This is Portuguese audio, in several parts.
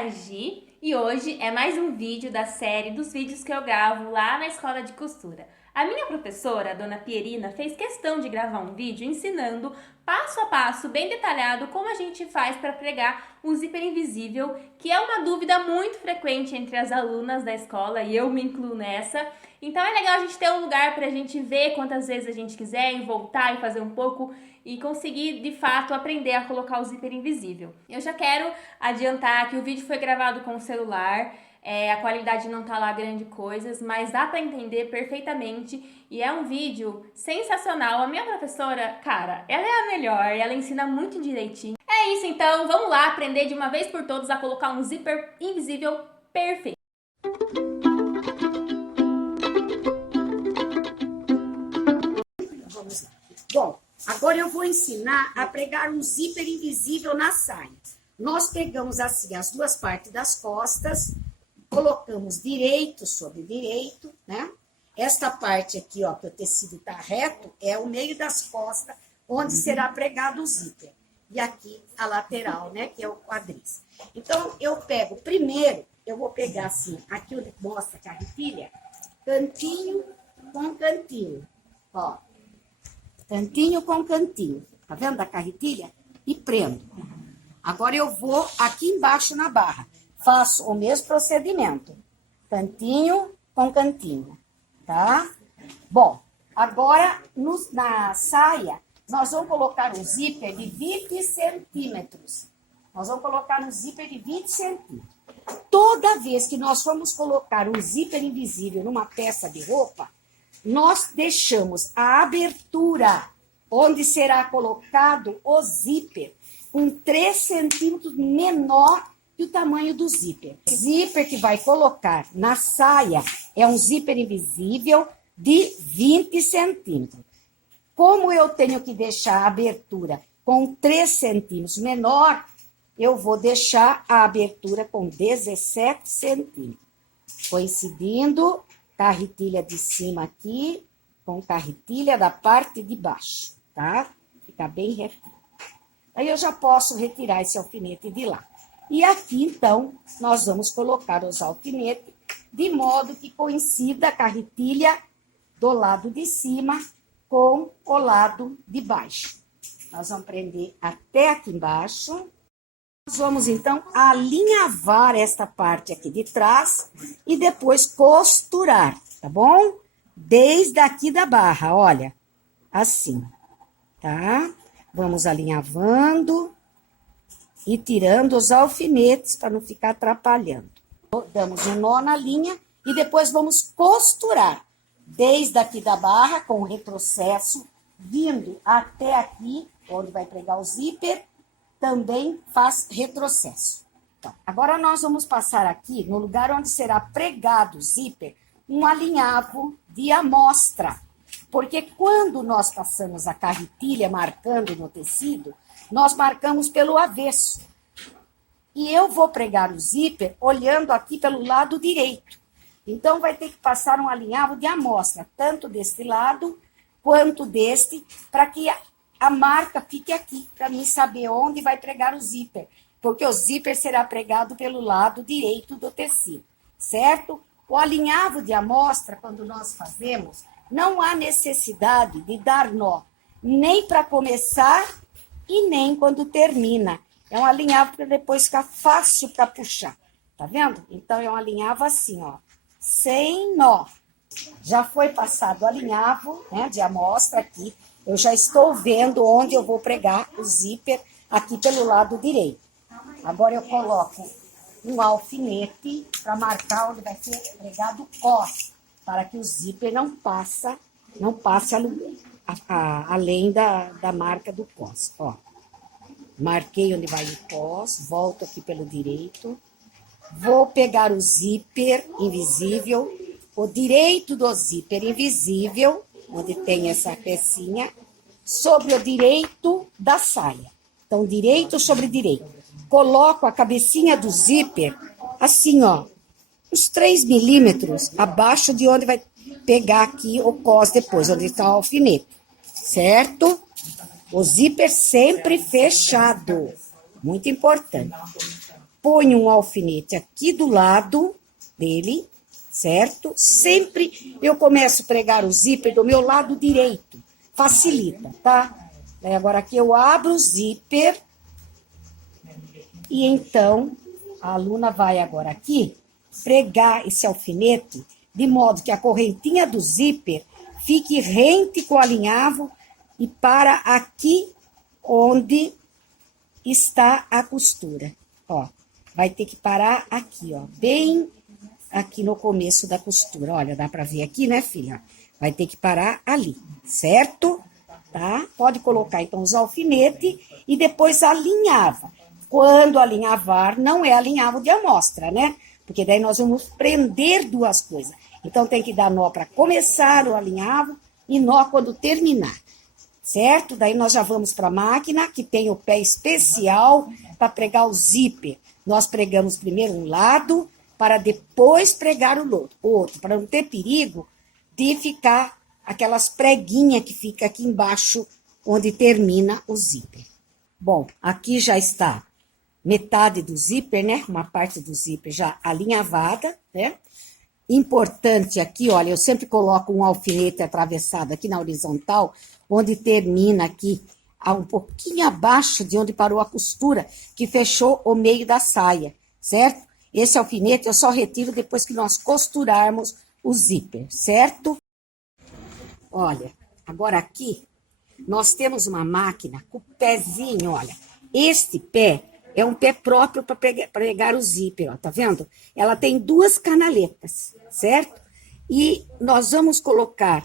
a Gi e hoje é mais um vídeo da série dos vídeos que eu gravo lá na escola de costura. A minha professora, a dona Pierina, fez questão de gravar um vídeo ensinando passo a passo, bem detalhado, como a gente faz para pregar um zíper invisível, que é uma dúvida muito frequente entre as alunas da escola e eu me incluo nessa. Então é legal a gente ter um lugar para a gente ver quantas vezes a gente quiser e voltar e fazer um pouco e conseguir, de fato, aprender a colocar o zíper invisível. Eu já quero adiantar que o vídeo foi gravado com o celular, a qualidade não tá lá grande coisas, mas dá pra entender perfeitamente e é um vídeo sensacional. A minha professora, cara, ela é a melhor, ela ensina muito direitinho. É isso então, vamos lá aprender de uma vez por todas a colocar um zíper invisível perfeito. Vamos lá. Bom, agora eu vou ensinar a pregar um zíper invisível na saia. Nós pegamos assim as duas partes das costas, colocamos direito sobre direito, né? Esta parte aqui, ó, que o tecido tá reto, é o meio das costas, onde será pregado o zíper. E aqui a lateral, né, que é o quadris. Então, eu pego, primeiro, eu vou pegar assim, aqui onde mostra a carretilha, cantinho com cantinho, ó. Cantinho com cantinho, tá vendo a carretilha? E prendo. Agora eu vou aqui embaixo na barra. Faço o mesmo procedimento. Cantinho com cantinho, tá? Bom, agora na saia, nós vamos colocar um zíper de 20 centímetros. Nós vamos colocar um zíper de 20 centímetros. Toda vez que nós formos colocar um zíper invisível numa peça de roupa, nós deixamos a abertura onde será colocado o zíper com 3 centímetros menor que o tamanho do zíper. O zíper que vai colocar na saia é um zíper invisível de 20 centímetros. Como eu tenho que deixar a abertura com 3 centímetros menor, eu vou deixar a abertura com 17 centímetros. Coincidindo carretilha de cima aqui com carretilha da parte de baixo, tá? Fica bem retinho. Aí eu já posso retirar esse alfinete de lá. E aqui, então, nós vamos colocar os alfinetes de modo que coincida a carretilha do lado de cima com o lado de baixo. Nós vamos prender até aqui embaixo. Nós vamos, então, alinhavar esta parte aqui de trás e depois costurar, tá bom? Desde aqui da barra, olha, assim, tá? Vamos alinhavando e tirando os alfinetes para não ficar atrapalhando. Damos um nó na linha e depois vamos costurar desde aqui da barra com o retrocesso, vindo até aqui, onde vai pregar o zíper, também faz retrocesso. Então, agora nós vamos passar aqui, no lugar onde será pregado o zíper, um alinhavo de amostra. Porque quando nós passamos a carretilha marcando no tecido, nós marcamos pelo avesso. E eu vou pregar o zíper olhando aqui pelo lado direito. Então, vai ter que passar um alinhavo de amostra, tanto deste lado quanto deste, para que a marca fique aqui, para mim saber onde vai pregar o zíper, porque o zíper será pregado pelo lado direito do tecido, certo? O alinhavo de amostra, quando nós fazemos, não há necessidade de dar nó, nem para começar e nem quando termina. É um alinhavo para depois ficar fácil para puxar, tá vendo? Então, é um alinhavo assim, ó, sem nó. Já foi passado o alinhavo, né, de amostra aqui. Eu já estou vendo onde eu vou pregar o zíper aqui pelo lado direito. Agora eu coloco um alfinete para marcar onde vai ser pregado o cós, para que o zíper não passe além da marca do cós. Ó, marquei onde vai o cós, volto aqui pelo direito. Vou pegar o zíper invisível, o direito do zíper invisível, onde tem essa pecinha, sobre o direito da saia. Então, direito sobre direito. Coloco a cabecinha do zíper, assim, ó, uns 3 milímetros abaixo de onde vai pegar aqui o cós depois, onde está o alfinete, certo? O zíper sempre fechado. muito importante. Ponho um alfinete aqui do lado dele, certo? Sempre eu começo a pregar o zíper do meu lado direito. Facilita, tá? Daí agora aqui eu abro o zíper. E então, a aluna vai agora aqui pregar esse alfinete de modo que a correntinha do zíper fique rente com o alinhavo e para aqui onde está a costura. Ó, vai ter que parar aqui, ó, bem aqui no começo da costura. Olha, dá pra ver aqui, né, filha? Vai ter que parar ali, certo? Tá? Pode colocar, então, os alfinetes e depois alinhava. Quando alinhavar, não é alinhavo de amostra, né? Porque daí nós vamos prender duas coisas. Então, tem que dar nó para começar o alinhavo e nó quando terminar, certo? Daí nós já vamos para a máquina, que tem o pé especial para pregar o zíper. Nós pregamos primeiro um lado, para depois pregar o outro, para não ter perigo de ficar aquelas preguinhas que fica aqui embaixo, onde termina o zíper. Bom, aqui já está metade do zíper, né? Uma parte do zíper já alinhavada, né? Importante aqui, olha, eu sempre coloco um alfinete atravessado aqui na horizontal, onde termina aqui, um pouquinho abaixo de onde parou a costura, que fechou o meio da saia, certo? Esse alfinete eu só retiro depois que nós costurarmos o zíper, certo? Olha, agora aqui, nós temos uma máquina com o pezinho, olha. Este pé é um pé próprio para pregar o zíper, ó, tá vendo? Ela tem duas canaletas, certo? E nós vamos colocar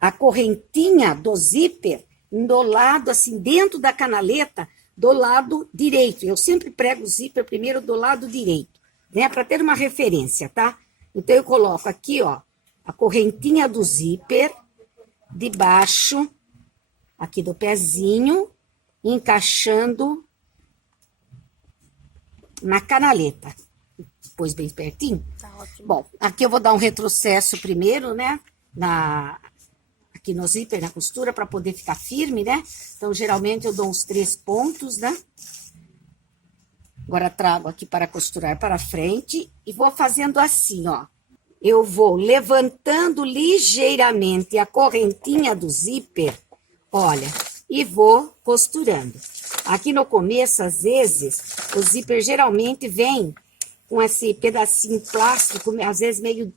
a correntinha do zíper do lado, assim, dentro da canaleta, do lado direito. Eu sempre prego o zíper primeiro do lado direito, né? Para ter uma referência, tá? Então, eu coloco aqui, ó, a correntinha do zíper debaixo, aqui do pezinho, encaixando na canaleta. Pôs bem pertinho? Tá ótimo. Bom, aqui eu vou dar um retrocesso primeiro, né? Aqui no zíper, na costura, para poder ficar firme, né? Então, geralmente, eu dou uns 3 pontos, né? Agora, trago aqui para costurar para frente e vou fazendo assim, ó. Eu vou levantando ligeiramente a correntinha do zíper, olha, e vou costurando. Aqui no começo, às vezes, o zíper geralmente vem com esse pedacinho plástico, às vezes meio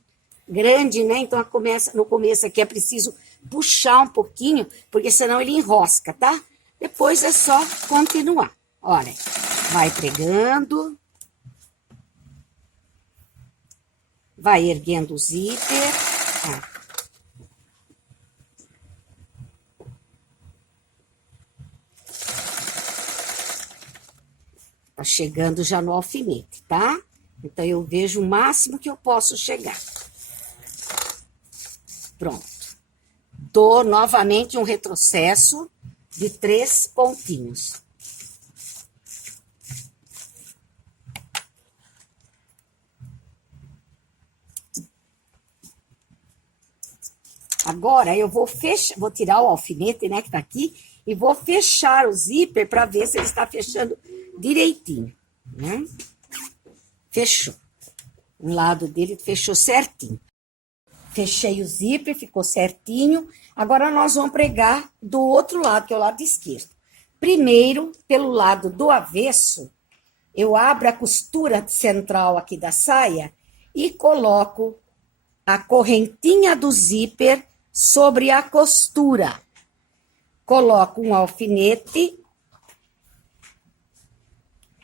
grande, né? Então, no começo aqui é preciso puxar um pouquinho, porque senão ele enrosca, tá? Depois é só continuar. Olha, vai pregando, vai erguendo o zíper. Tá chegando já no alfinete, tá? Então, eu vejo o máximo que eu posso chegar. Pronto. Dou novamente um retrocesso de 3 pontinhos. Agora, eu vou fechar, vou tirar o alfinete, né, que tá aqui, e vou fechar o zíper para ver se ele está fechando direitinho, né? Fechou. Um lado dele fechou certinho. Fechei o zíper, ficou certinho. Agora, nós vamos pregar do outro lado, que é o lado esquerdo. Primeiro, pelo lado do avesso, eu abro a costura central aqui da saia e coloco a correntinha do zíper sobre a costura. Coloco um alfinete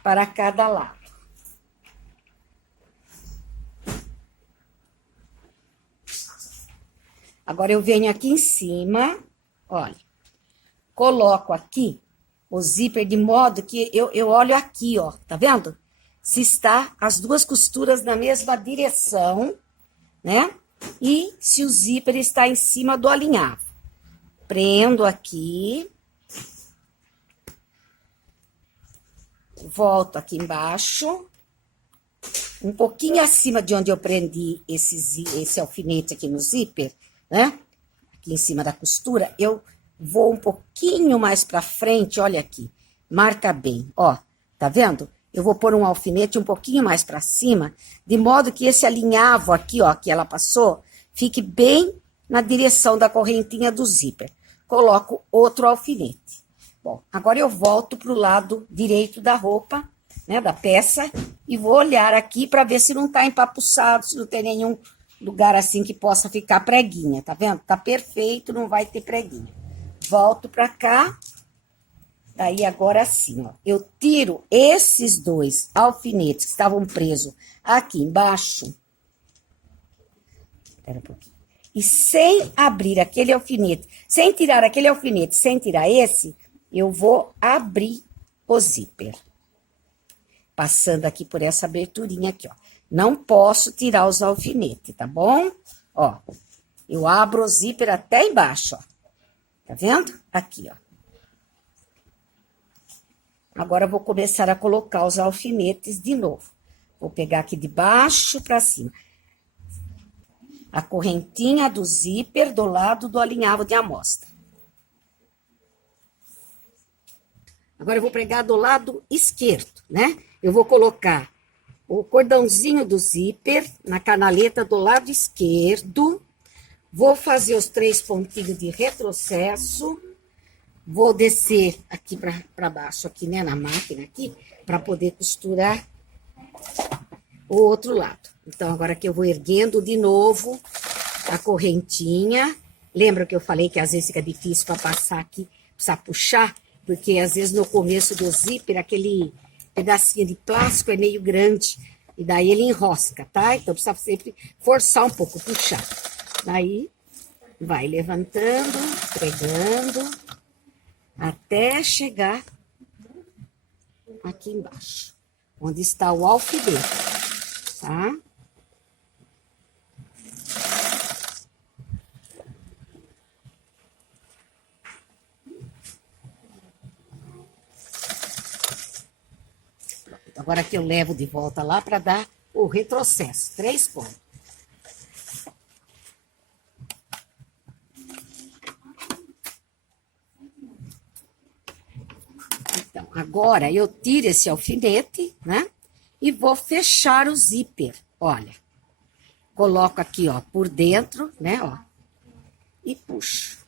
para cada lado. Agora, eu venho aqui em cima, olha, coloco aqui o zíper de modo que eu olho aqui, ó, tá vendo? Se está as duas costuras na mesma direção, né? E se o zíper está em cima do alinhavo. Prendo aqui. Volto aqui embaixo. Um pouquinho acima de onde eu prendi esse alfinete aqui no zíper, né? Aqui em cima da costura, eu vou um pouquinho mais pra frente, olha aqui. Marca bem, ó. tá vendo? Eu vou pôr um alfinete um pouquinho mais para cima, de modo que esse alinhavo aqui, ó, que ela passou, fique bem na direção da correntinha do zíper. Coloco outro alfinete. Bom, agora eu volto pro lado direito da roupa, né, da peça, e vou olhar aqui para ver se não tá empapuçado, se não tem nenhum lugar assim que possa ficar preguinha, tá vendo? Tá perfeito, não vai ter preguinha. Volto para cá. Daí agora sim, ó, eu tiro esses dois alfinetes que estavam presos aqui embaixo. Espera um pouquinho. E sem abrir aquele alfinete, sem tirar aquele alfinete, sem tirar esse, eu vou abrir o zíper. Passando aqui por essa aberturinha aqui, ó. Não posso tirar os alfinetes, tá bom? Ó, eu abro o zíper até embaixo, ó. Tá vendo? Aqui, ó. Agora, eu vou começar a colocar os alfinetes de novo. Vou pegar aqui de baixo para cima. A correntinha do zíper do lado do alinhavo de amostra. Agora, eu vou pregar do lado esquerdo, né? Eu vou colocar o cordãozinho do zíper na canaleta do lado esquerdo. Vou fazer os 3 pontinhos de retrocesso. Vou descer aqui para baixo, aqui, né, na máquina aqui, para poder costurar o outro lado. Então, agora que eu vou erguendo de novo a correntinha. Lembra que eu falei que às vezes fica difícil para passar aqui, precisa puxar? Porque às vezes no começo do zíper, aquele pedacinho de plástico é meio grande, e daí ele enrosca, tá? Então, precisa sempre forçar um pouco, puxar. Daí, vai levantando, pregando, até chegar aqui embaixo, onde está o alfinete, tá? Agora que eu levo de volta lá para dar o retrocesso, 3 pontos. Então, agora eu tiro esse alfinete, né? E vou fechar o zíper, olha. Coloco aqui, ó, por dentro, né, ó. E puxo.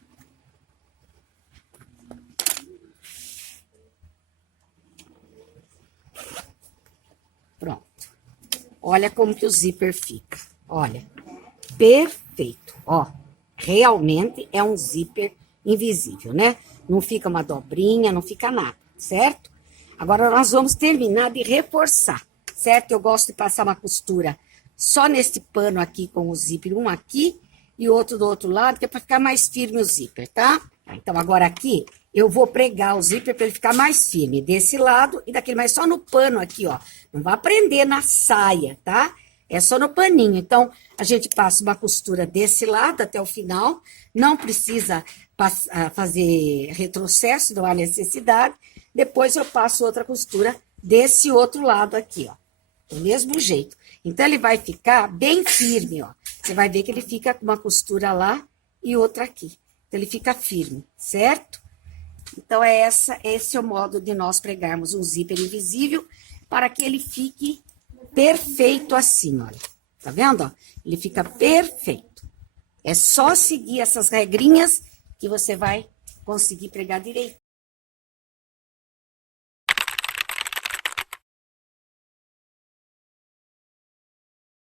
Pronto. Olha como que o zíper fica. Olha, perfeito. Ó, realmente é um zíper invisível, né? Não fica uma dobrinha, não fica nada, certo? Agora, nós vamos terminar de reforçar, certo? Eu gosto de passar uma costura só neste pano aqui com o zíper, um aqui e outro do outro lado, que é para ficar mais firme o zíper, tá? Então, agora aqui, eu vou pregar o zíper para ele ficar mais firme desse lado e daquele, mas só no pano aqui, ó. Não vai prender na saia, tá? É só no paninho. Então, a gente passa uma costura desse lado até o final. Não precisa fazer retrocesso, não há necessidade. Depois, eu passo outra costura desse outro lado aqui, ó. Do mesmo jeito. Então, ele vai ficar bem firme, ó. Você vai ver que ele fica com uma costura lá e outra aqui. Então, ele fica firme, certo? Então, esse é o modo de nós pregarmos um zíper invisível para que ele fique perfeito assim, olha. Tá vendo, ó? Ele fica perfeito. É só seguir essas regrinhas que você vai conseguir pregar direito.